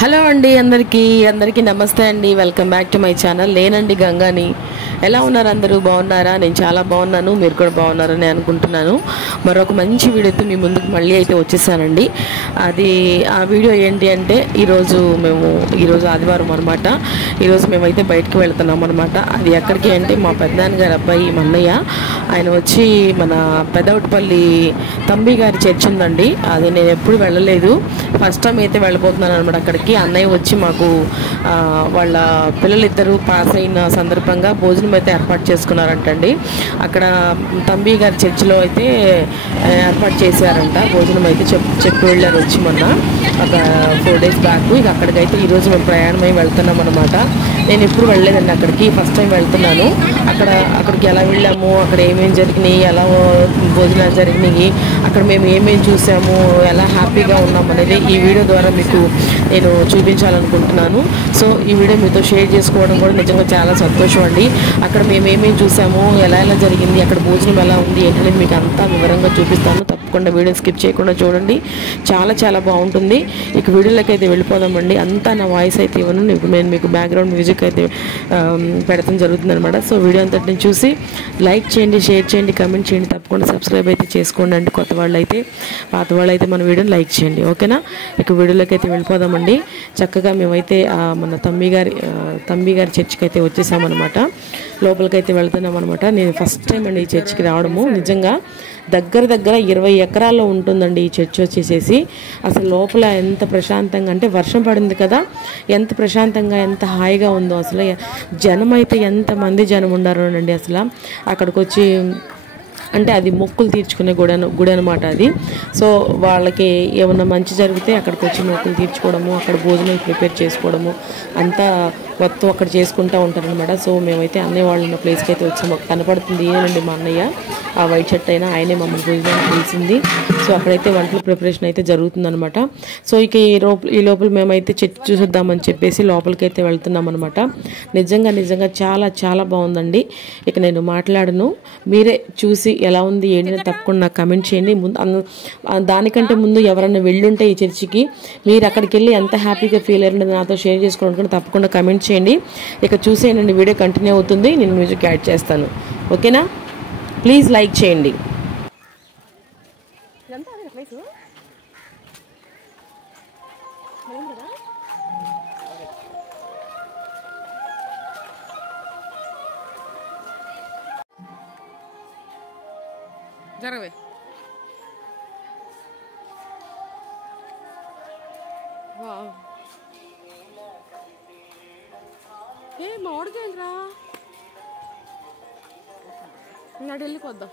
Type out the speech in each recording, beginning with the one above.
Hello అండి అందరికీ నమస్తే అండి. Welcome back to my channel. నేనండి గంగాని. ఎలా ఉన్నారు అందరూ? బాగున్నారా? నేను చాలా బాగున్నాను, మీరు కూడా బాగున్నారని అనుకుంటున్నాను. మరొక మంచి వీడియోతో మీ ముందుకు మళ్ళీ అయితే వచ్చేసానండి. ఆ వీడియో ఏంటి అంటే ఈరోజు ఆదివారం అనమాట. ఈరోజు మేమైతే బయటకు వెళ్తున్నాం అనమాట. అది ఎక్కడికి అంటే మా పెద్దనాన్నగారి అబ్బాయి మన్నయ్య ఆయన వచ్చి మన పెదవటిపల్లి తంబి గారి చర్చ్ ఉందండి. అది నేను ఎప్పుడు వెళ్ళలేదు, ఫస్ట్ టైం అయితే వెళ్ళబోతున్నాను అనమాట. అక్కడికి అన్నయ్య వచ్చి మాకు వాళ్ళ పిల్లలిద్దరూ పాస్ అయిన సందర్భంగా భోజనం అయితే ఏర్పాటు చేసుకున్నారంటండి. అక్కడ తంబి గారి చర్చిలో అయితే ఏర్పాటు చేశారంట. భోజనం అయితే చెప్పి వెళ్ళారు వచ్చి మొన్న ఒక 4 days బ్యాక్. ఇక అక్కడికైతే ఈరోజు మేము ప్రయాణమై వెళ్తున్నాం అనమాట. నేను ఎప్పుడు వెళ్ళలేదండి అక్కడికి, ఫస్ట్ టైం వెళ్తున్నాను. అక్కడికి ఎలా వెళ్ళాము, అక్కడ ఏమేమి జరిగినాయి, ఎలా భోజనాలు జరిగినాయి, అక్కడ మేము ఏమేమి చూసాము, ఎలా హ్యాపీగా ఉన్నాం అనేది ఈ వీడియో ద్వారా మీకు నేను చూపించాలనుకుంటున్నాను. సో ఈ వీడియో మీతో షేర్ చేసుకోవడం కూడా నిజంగా చాలా సంతోషం అండి. అక్కడ మేము ఏమేమి చూసాము, ఎలా జరిగింది, అక్కడ భోజనం ఎలా ఉంది ఏంటనేది మీకు అంతా వివరంగా చూపిస్తాను. తప్పకుండా వీడియో స్కిప్ చేయకుండా చూడండి, చాలా చాలా బాగుంటుంది. ఇక వీడియోలోకి అయితే వెళ్ళిపోదామండి. అంతా నా వాయిస్ అయితే ఇవ్వను, నేను మీకు బ్యాక్గ్రౌండ్ మ్యూజిక్ అయితే పెడతాం జరుగుతుంది అనమాట. సో వీడియో అంతటిని చూసి లైక్ చేయండి, షేర్ చేయండి, కమెంట్ చేయండి, తప్పకుండా సబ్స్క్రైబ్ అయితే చేసుకోండి అండి. కొత్త వాళ్ళు అయితే పాత వాళ్ళు అయితే మన వీడియోని లైక్ చేయండి, ఓకేనా? ఇక వీడియోలోకి అయితే వెళ్ళిపోదామండి. చక్కగా మేమైతే మన తంబి గారి చర్చికి అయితే వచ్చేసామన్నమాట. లోపలికైతే వెళ్తున్నాం అనమాట. నేను ఫస్ట్ టైం అండి ఈ చర్చికి రావడము. నిజంగా దగ్గర 20 ఎకరాల్లో ఉంటుందండి ఈ చర్చ్ వచ్చేసేసి. అసలు లోపల ఎంత ప్రశాంతంగా అంటే, వర్షం పడింది కదా, ఎంత ప్రశాంతంగా ఎంత హాయిగా ఉందో. అసలు జనం అయితే ఎంతమంది జనం ఉండారో అండి. అసలు అక్కడికి వచ్చి అంటే అది మొక్కులు తీర్చుకునే గుడి అనమాట అది. సో వాళ్ళకి ఏమన్నా మంచి జరిగితే అక్కడికి వచ్చి మొక్కులు తీర్చుకోవడము, అక్కడ భోజనం ప్రిపేర్ చేసుకోవడము అంతా మొత్తం అక్కడ చేసుకుంటూ ఉంటారనమాట. సో మేమైతే అన్నయ్య వాళ్ళు ఉన్న ప్లేస్కి అయితే వచ్చాము. కనపడుతుంది ఏనండి మా అన్నయ్య, ఆ వైట్ షర్ట్ అయినా ఆయనే మమ్మల్ని భోజనానికి పిలిచింది. సో అక్కడైతే వంటల ప్రిపరేషన్ అయితే జరుగుతుందనమాట. సో ఇక ఈ లోపల మేమైతే చర్చ్ చూసేద్దామని చెప్పేసి లోపలికైతే వెళ్తున్నాం అనమాట. నిజంగా చాలా చాలా బాగుందండి. ఇక నేను మాట్లాడను, మీరే చూసి ఎలా ఉంది ఏంటి తప్పకుండా నాకు కమెంట్ చేయండి. దానికంటే ముందు ఎవరైనా వెళ్ళుంటే ఈ చర్చికి, మీరు అక్కడికి వెళ్ళి ఎంత హ్యాపీగా ఫీల్ అయ్యారో నాతో షేర్ చేసుకోవడానికి తప్పకుండా కమెంట్ చేయండి. ఇక చూసేయండి, వీడియో కంటిన్యూ అవుతుంది, నేను మ్యూజిక్ యాడ్ చేస్తాను, ఓకేనా? ప్లీజ్ లైక్ చేయండి. జరగవే ఏ మామిడికాయలరా, నాడు వెళ్ళిపోద్దాం.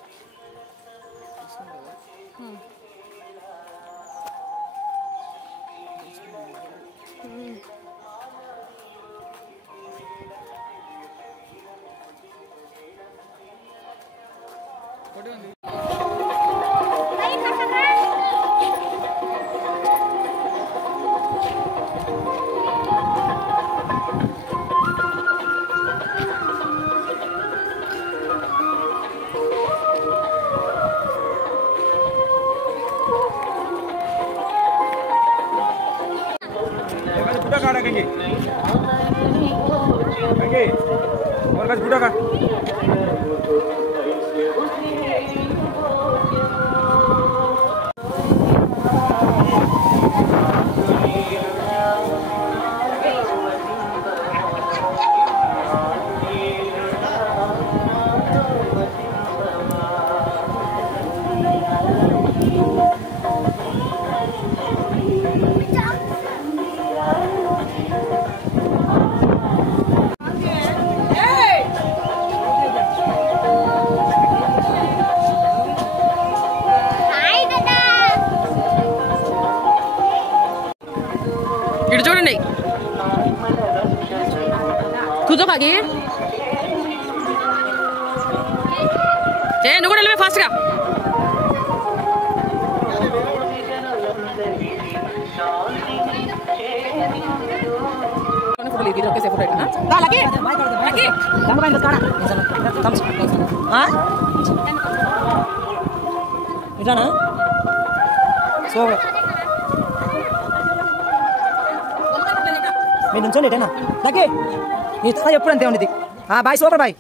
ఇటు చూడండి, కూర్చోకాకి నువ్వు కూడా వెళ్ళిపోయి ఫాస్ట్గా. ఇట్లానా సో మీరు నుంచోండి ఎటైనా లక్కీ నీ స్థాయి ఎప్పుడు అంతే ఉండేది. Boy super boy.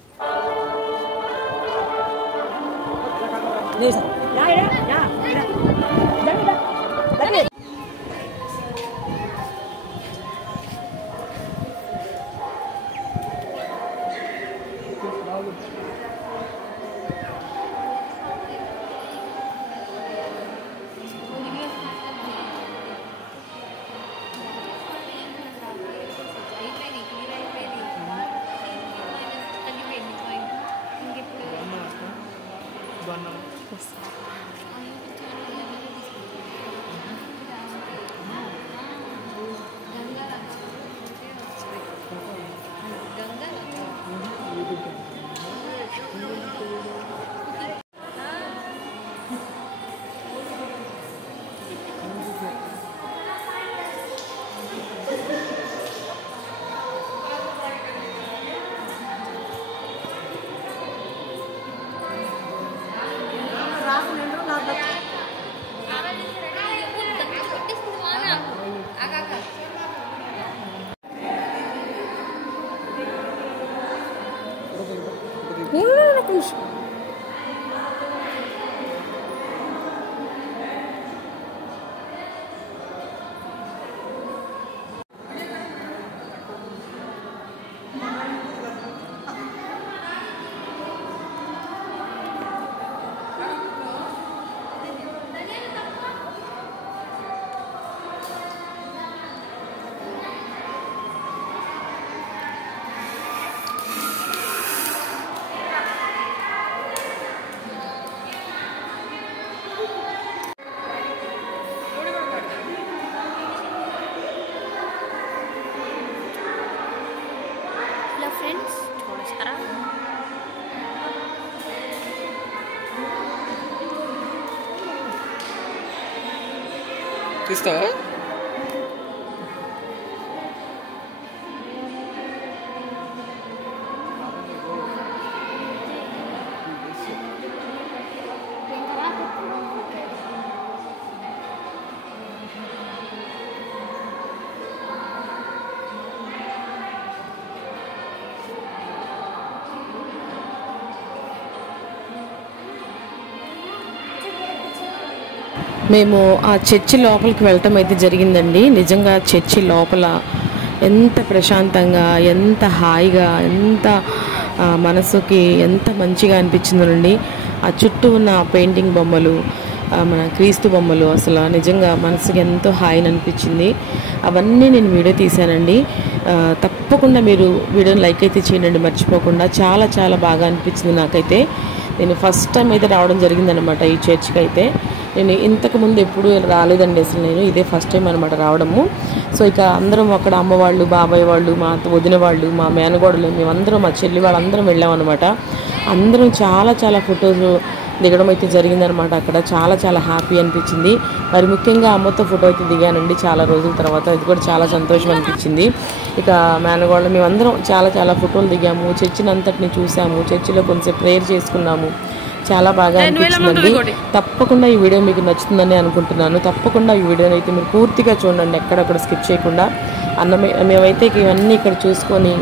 తీస్తావా? మేము ఆ చర్చి లోపలికి వెళ్ళటం అయితే జరిగిందండి. నిజంగా చర్చి లోపల ఎంత ప్రశాంతంగా, ఎంత హాయిగా, ఎంత మనసుకి ఎంత మంచిగా అనిపించిందండి. ఆ చుట్టూ ఉన్న పెయింటింగ్ బొమ్మలు, మన క్రీస్తు బొమ్మలు అసలు నిజంగా మనసుకి ఎంతో హాయిని అనిపించింది. అవన్నీ నేను వీడియో తీశానండి. తప్పకుండా మీరు వీడియోని లైక్ అయితే చేయండి మర్చిపోకుండా. చాలా చాలా బాగా అనిపించింది నాకైతే. నేను ఫస్ట్ టైం అయితే రావడం జరిగిందనమాట ఈ చర్చ్కి అయితే. నేను ఇంతకుముందు ఎప్పుడు రాలేదండి అసలు. నేను ఇదే ఫస్ట్ టైం అనమాట రావడము. సో ఇక అందరం అక్కడ అమ్మ వాళ్ళు, బాబాయ్ వాళ్ళు, మా వదిన వాళ్ళు, మా మేనగోడలు, మేమందరం, మా చెల్లి వాళ్ళందరం వెళ్ళామన్నమాట. అందరం చాలా చాలా ఫొటోస్ దిగడం అయితే జరిగిందనమాట. అక్కడ చాలా చాలా హ్యాపీ అనిపించింది. మరి ముఖ్యంగా అమ్మతో ఫోటో అయితే దిగానండి చాలా రోజుల తర్వాత. అది కూడా చాలా సంతోషం అనిపించింది. ఇక మేనగోడలు మేమందరం చాలా చాలా ఫోటోలు దిగాము. చర్చిని అంతటిని చూసాము. చర్చిలో కొంచెం ప్రేయర్ చేసుకున్నాము. చాలా బాగా అనిపించిందండి. తప్పకుండా ఈ వీడియో మీకు నచ్చుతుందని అనుకుంటున్నాను. తప్పకుండా ఈ వీడియోని అయితే మీరు పూర్తిగా చూడండి, ఎక్కడక్కడ స్కిప్ చేయకుండా. మేమైతే ఇవన్నీ ఇక్కడ చూసుకొని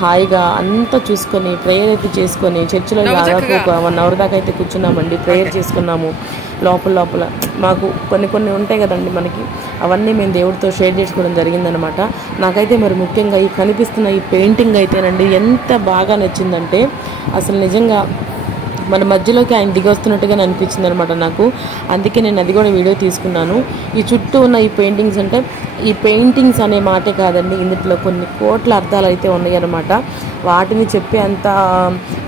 హాయిగా అంతా చూసుకొని ప్రేయర్ అయితే చేసుకొని చర్చిలో దాదాపు ఒక 1 hour దాకా అయితే కూర్చున్నామండి. ప్రేయర్ చేసుకున్నాము. లోపల మాకు కొన్ని ఉంటాయి కదండి మనకి, అవన్నీ మేము దేవుడితో షేర్ చేసుకోవడం జరిగిందనమాట. నాకైతే మరి ముఖ్యంగా ఈ కనిపిస్తున్న ఈ పెయింటింగ్ అయితేనండి ఎంత బాగా నచ్చిందంటే అసలు నిజంగా మన మధ్యలోకి ఆయన దిగొస్తున్నట్టుగానే అనిపించింది అనమాట నాకు. అందుకే నేను అది కూడా వీడియో తీసుకున్నాను. ఈ చుట్టూ ఉన్న ఈ పెయింటింగ్స్ అంటే ఈ పెయింటింగ్స్ అనే మాటే కాదండి, ఇందులో కొన్ని కోట్ల అర్థాలు అయితే ఉన్నాయి అన్నమాట. వాటిని చెప్పే అంత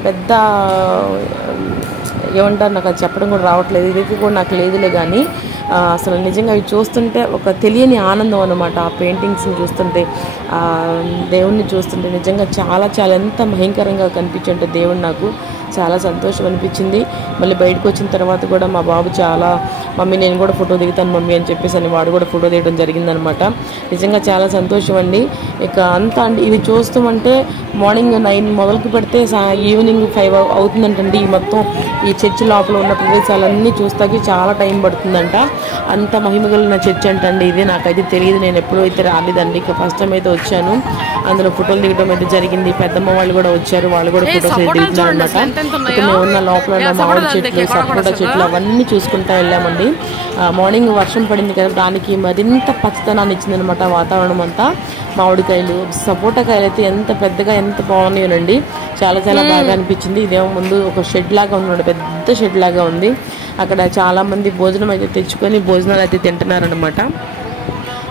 పెద్ద ఏమంటారు నాకు అది చెప్పడం కూడా రావట్లేదు. ఇది కూడా నాకు లేదులే కానీ అసలు నిజంగా అవి చూస్తుంటే ఒక తెలియని ఆనందం అన్నమాట. ఆ పెయింటింగ్స్ని చూస్తుంటే, దేవుణ్ణి చూస్తుంటే నిజంగా చాలా చాలా ఎంత భయంకరంగా కనిపించుంటే దేవుడు నాకు చాలా సంతోషం అనిపించింది. మళ్ళీ బయటకు వచ్చిన తర్వాత కూడా మా బాబు చాలా మమ్మీ నేను కూడా ఫోటో దిగుతాను మమ్మీ అని చెప్పేసి అని వాడు కూడా ఫోటో దిగడం జరిగిందనమాట. నిజంగా చాలా సంతోషం అండి. ఇక అంతా అండి ఇది చూస్తామంటే మార్నింగ్ 9 మొదలుకి పెడితే ఈవినింగ్ 5 అవుతుందంటండి. ఈ మొత్తం ఈ చర్చి లోపల ఉన్న ప్రదేశాలన్నీ చూస్తాకి చాలా టైం పడుతుందంట. అంత మహిమగలిగిన చర్చ్ అంటండి ఇది. నాకైతే తెలియదు, నేను ఎప్పుడూ అయితే రాలేదండి. ఇక ఫస్ట్ టైం అయితే వచ్చాను. అందులో ఫోటోలు దిగడం అయితే జరిగింది. పెద్దమ్మ వాళ్ళు కూడా వచ్చారు, వాళ్ళు కూడా ఫోటోస్ దిగుతున్నారు అనమాట. ఇక మేము ఉన్న లోపల ఉన్న మామిడి చెట్లు, సపోటా చెట్లు అవన్నీ చూసుకుంటా వెళ్ళామండి. మార్నింగ్ వర్షం పడింది కదా, దానికి మరింత పచ్చదనాన్ని ఇచ్చిందనమాట వాతావరణం అంతా. మామిడికాయలు, సపోటా కాయలు అయితే ఎంత పెద్దగా ఎంత బాగున్నాయోనండి. చాలా చాలా బాగా అనిపించింది. ఇదేమో ముందు ఒక షెడ్ లాగా ఉన్నాడు, పెద్ద షెడ్ లాగా ఉంది. అక్కడ చాలా మంది భోజనం అయితే తెచ్చుకొని భోజనాలు అయితే తింటున్నారనమాట.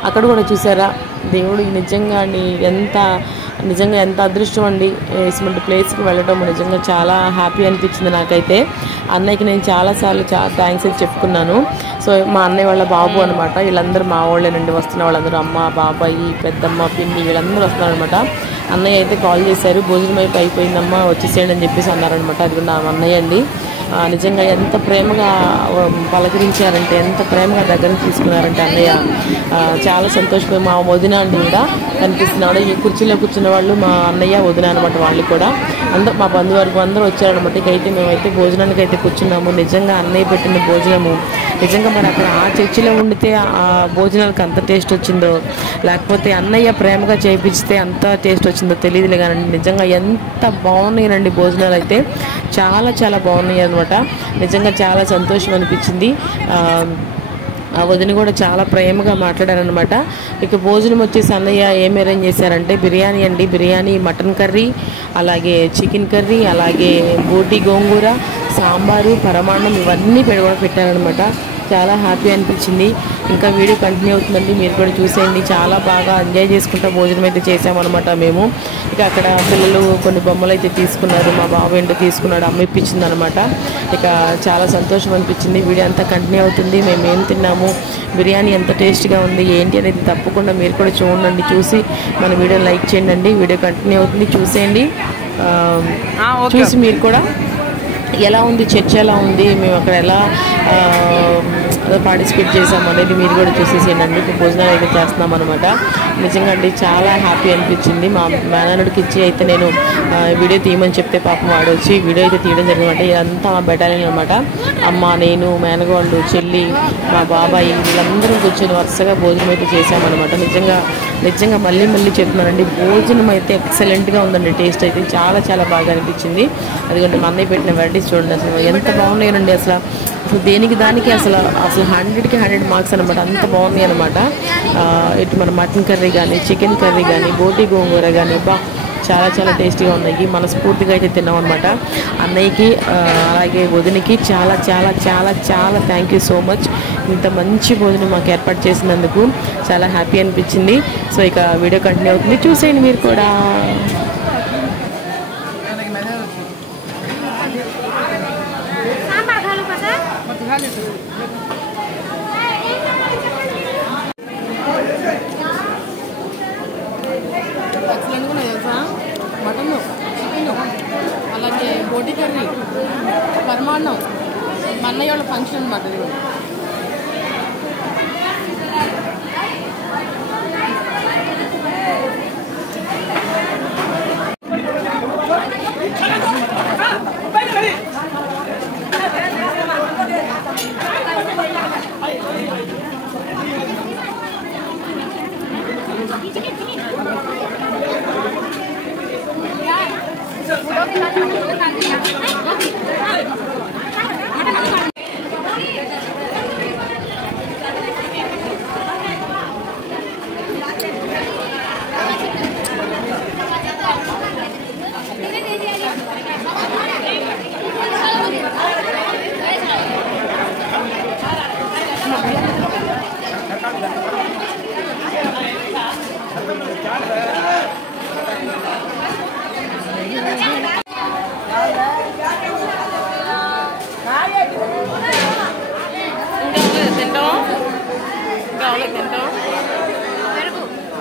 అక్కడ కూడా చూసారా దేవుడు నిజంగా నిజంగా ఎంత అదృష్టం అండి. ఇటువంటి ప్లేస్కి వెళ్ళడం నిజంగా చాలా హ్యాపీ అనిపించింది నాకైతే. అన్నయ్యకి నేను చాలాసార్లు థ్యాంక్స్ అయితే చెప్పుకున్నాను. సో మా అన్నయ్య వాళ్ళ బాబు అనమాట, వీళ్ళందరూ మా వాళ్ళేనండి వస్తున్న వాళ్ళందరూ. అమ్మ, బాబాయి, పెద్దమ్మ, పిన్ని వీళ్ళందరూ వస్తున్నారు అనమాట. అన్నయ్య అయితే కాల్ చేశారు, భోజనం అయిపోయిందమ్మా వచ్చేసేయండి అని చెప్పేసి అన్నారనమాట. అది కూడా నా అన్నయ్య అండి. నిజంగా ఎంత ప్రేమగా పలకరించారంటే, ఎంత ప్రేమగా దగ్గరకు తీసుకున్నారంటే అన్నయ్య. చాలా సంతోషపోయి మా వదిన అండి కూడా కనిపిస్తున్నాడు. ఈ కుర్చీలో కూర్చున్న వాళ్ళు మా అన్నయ్య వదిన అనమాట. వాళ్ళు కూడా అందరూ మా బంధువర్గం అందరూ వచ్చారనమాట. ఇకైతే మేమైతే భోజనానికి అయితే కూర్చున్నాము. నిజంగా అన్నయ్య పెట్టిన భోజనము నిజంగా మరి అక్కడ ఆ చర్చిలో ఉండితే ఆ భోజనాలకు అంత టేస్ట్ వచ్చిందో, లేకపోతే అన్నయ్య ప్రేమగా చేయించితే అంత టేస్ట్ వచ్చిందో తెలియదులే కానీ నిజంగా ఎంత బాగున్నాయినండి భోజనాలు అయితే. చాలా చాలా బాగున్నాయి అనమాట. నిజంగా చాలా సంతోషం అనిపించింది. ఆ వదిన కూడా చాలా ప్రేమగా మాట్లాడారనమాట. ఇక భోజనం వచ్చేసి అన్నయ్య ఏం అరేంజ్ చేశారంటే బిర్యానీ అండి. బిర్యానీ, మటన్ కర్రీ, అలాగే చికెన్ కర్రీ, అలాగే బోటి గోంగూర, సాంబారు, పరమాన్నం ఇవన్నీ కూడా పెట్టారనమాట. చాలా హ్యాపీ అనిపించింది. ఇంకా వీడియో కంటిన్యూ అవుతుందండి, మీరు కూడా చూసేయండి. చాలా బాగా ఎంజాయ్ చేసుకుంటూ భోజనం అయితే చేసామన్నమాట మేము. ఇక అక్కడ పిల్లలు కొన్ని బొమ్మలు అయితే తీసుకున్నారు, మా బాబు ఏంటో తీసుకున్నాడు, అమ్మ ఇప్పించింది అనమాట. ఇక చాలా సంతోషం అనిపించింది. వీడియో అంతా కంటిన్యూ అవుతుంది. మేము ఏం తిన్నాము, బిర్యానీ ఎంత టేస్ట్గా ఉంది ఏంటి అనేది తప్పకుండా మీరు కూడా చూడండి. చూసి మన వీడియోని లైక్ చేయండి. వీడియో కంటిన్యూ అవుతుంది, చూసేయండి. చూసి మీరు కూడా ఎలా ఉంది, చర్చ్ ఎలా ఉంది, మేము అక్కడ ఎలా పార్టిసిపేట్ చేసాం అనేది మీరు కూడా చూసేసేయండి. ఇప్పుడు భోజనాలు అయితే చేస్తున్నాం అనమాట. నిజంగా అండి చాలా హ్యాపీ అనిపించింది. మా మేనల్లుడికి ఇచ్చి అయితే నేను వీడియో తీయమని చెప్తే పాపం వాడు వచ్చి వీడియో అయితే తీయడం జరిగిందంట. ఇదంతా మా బెటాలియన్ అనమాట. అమ్మ, నేను, మేనగోళ్ళు, చెల్లి, మా బాబాయి వీళ్ళందరూ కూర్చొని వరుసగా భోజనం అయితే చేసామన్నమాట. నిజంగా మళ్ళీ చెప్తున్నానండి, భోజనం అయితే ఎక్సలెంట్గా ఉందండి. టేస్ట్ అయితే చాలా చాలా బాగా అనిపించింది. అదిగోండి మా అన్నయ్య పెట్టిన వెరైటీస్ చూడండి, అసలు ఎంత బాగున్నాయండి. అసలు దేనికి దానికి అసలు 100కి 100 మార్క్స్ అనమాట. అంత బాగున్నాయి అనమాట. ఇటు మన మటన్ కర్రీ కానీ, చికెన్ కర్రీ కానీ, బోటి గోంగూర కానీ చాలా చాలా టేస్టీగా ఉన్నాయి. మనస్ఫూర్తిగా అయితే తిన్నాం అనమాట. అన్నయ్యకి అలాగే వదినికి చాలా చాలా చాలా చాలా థ్యాంక్ యూ సో మచ్. ఇంత మంచి భోజనం మాకు ఏర్పాటు చేసినందుకు చాలా హ్యాపీ అనిపించింది. సో ఇక వీడియో కంటిన్యూ అవుతుంది, చూసేయండి మీరు కూడా. ఎక్సలెంట్గా తెలుసా, మటన్, చికెన్, అలాగే బోటి కర్రీ, పరమాన్నం. మా అన్నయ్య వాళ్ళ ఫంక్షన్ అనమాట.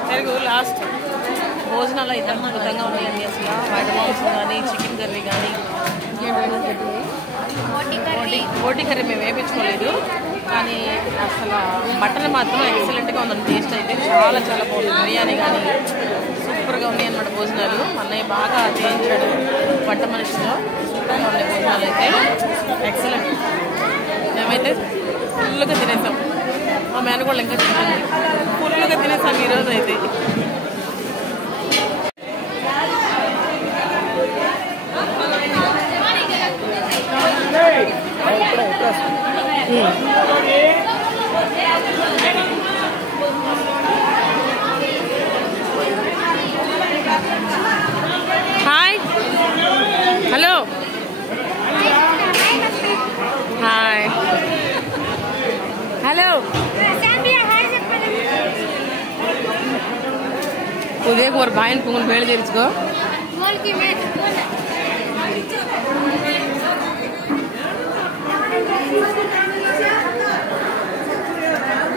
పెరుగు లాస్ట్. భోజనాలు అయితే అద్భుతంగా ఉన్నాయండి. అసలు వైట్ మాంసం కానీ, చికెన్ కర్రీ కానీ, బోటి కర్రీ మేము వేయించుకోలేదు, కానీ అసలు మటన్ మాత్రం ఎక్సలెంట్గా ఉందండి. టేస్ట్ అయితే చాలా చాలా బాగుంది. బిర్యానీ కానీ సూపర్గా ఉన్నాయి అన్నమాట. భోజనాలు అన్నయ్య బాగా చేయించాడు వంట మనిషిలో. సూపర్గా ఉన్నాయి భోజనాలు అయితే, ఎక్సలెంట్. మేమైతే ఫుల్గా తినేసాం. మా మేనగోళ్ళు ఇంకా తిన్నాను, ఫుల్గా తినేసాం ఈరోజు అయితే. Hi, hello, hi, hello. ఉదయ కూర బాయన్ పుంగులు వేడి తెరుచుకో.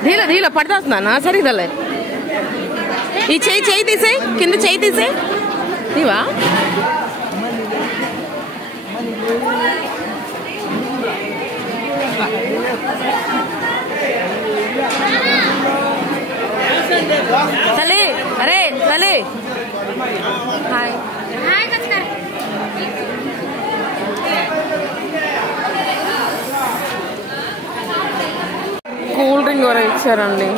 ధీలా ధీలా పడతాస్తున్నా సరిగ్దలే. ఈ చెయ్యి తీసేయి, కింద చెయ్యి తీసేయి. నీవా చలే, అరే చలే. హాయ్, కూల్ డ్రింక్ కూడా ఇచ్చారండి.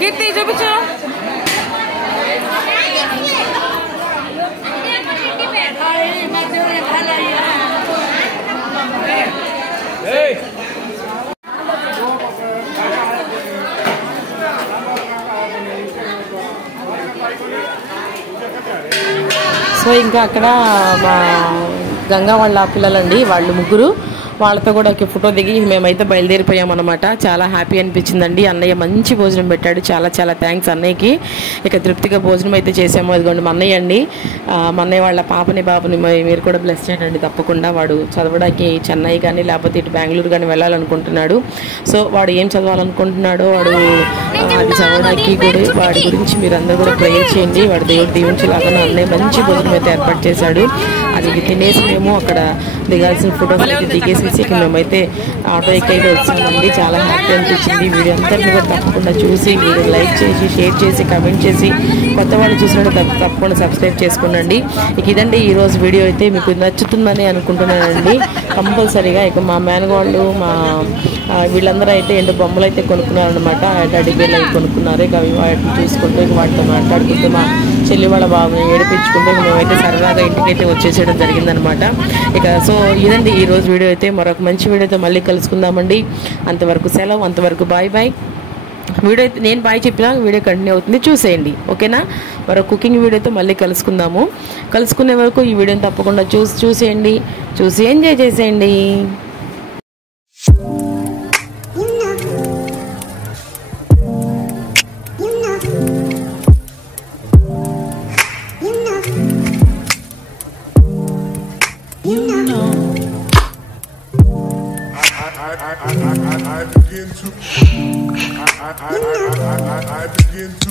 కీర్తి చూపించు. సో ఇంకా అక్కడ మా గంగా వాళ్ళ పిల్లలండి, వాళ్ళు ముగ్గురు, వాళ్ళతో కూడా ఫోటో దిగి మేమైతే బయలుదేరిపోయామన్నమాట. చాలా హ్యాపీ అనిపించిందండి. అన్నయ్య మంచి భోజనం పెట్టాడు. చాలా చాలా థ్యాంక్స్ అన్నయ్యకి. ఇక తృప్తిగా భోజనం అయితే చేసాము. అదిగోండి మా అన్నయ్య అండి. మా అన్నయ్య వాళ్ళ బాబుని మీరు కూడా బ్లెస్ చేయండి తప్పకుండా. వాడు చదవడానికి చెన్నై కానీ లేకపోతే ఇటు బెంగళూరు కానీ వెళ్ళాలనుకుంటున్నాడు. సో వాడు ఏం చదవాలనుకుంటున్నాడో వాడు అది చదవడానికి కూడా వాడి గురించి మీరు అందరూ కూడా ప్రేయర్ చేయండి. వాడు దేవుడు దీవించేలాగా అన్నయ్య మంచి భోజనం అయితే ఏర్పాటు చేశాడు. అది తినేసి మేము అక్కడ దిగాల్సిన ఫోటోస్ అయితే దిగేసి మేమైతే ఆటో ఎక్కైతే వచ్చామండి. చాలా హ్యాపీ అనిపించింది. వీడియో అంతటిని కూడా తప్పకుండా చూసి వీడియో లైక్ చేసి, షేర్ చేసి, కమెంట్ చేసి, కొత్త వాళ్ళు చూసినట్టు తప్పకుండా సబ్స్క్రైబ్ చేసుకోండి. ఇక ఇదండి ఈరోజు వీడియో అయితే మీకు నచ్చుతుందని అనుకుంటున్నానండి కంపల్సరీగా. ఇక మా మేనగోళ్ళు వీళ్ళందరూ అయితే ఎండు బొమ్మలు అయితే కొనుక్కున్నారనమాట. డాడీ బేర్లు అయితే కొనుక్కున్నారు. ఇక వాటిని చూసుకుంటూ ఇక వాటితో మాట్లాడుకుంటూ మా చెల్లి వాళ్ళ బాబుని ఏడిపించుకుంటూ మేమైతే సరదాగా ఇంటికైతే వచ్చేసేయడం జరిగిందనమాట. ఇక సో ఇదండి ఈరోజు వీడియో అయితే. మరొక మంచి వీడియోతో మళ్ళీ కలుసుకుందామండి. అంతవరకు సెలవు, అంతవరకు బాయ్ బాయ్. వీడియో అయితే నేను బాయ్ చెప్పినా వీడియో కంటిన్యూ అవుతుంది, చూసేయండి ఓకేనా. మరో కుకింగ్ వీడియోతో మళ్ళీ కలుసుకునే వరకు ఈ వీడియోని తప్పకుండా చూసేయండి, చూసి ఎంజాయ్ చేసేయండి. I begin to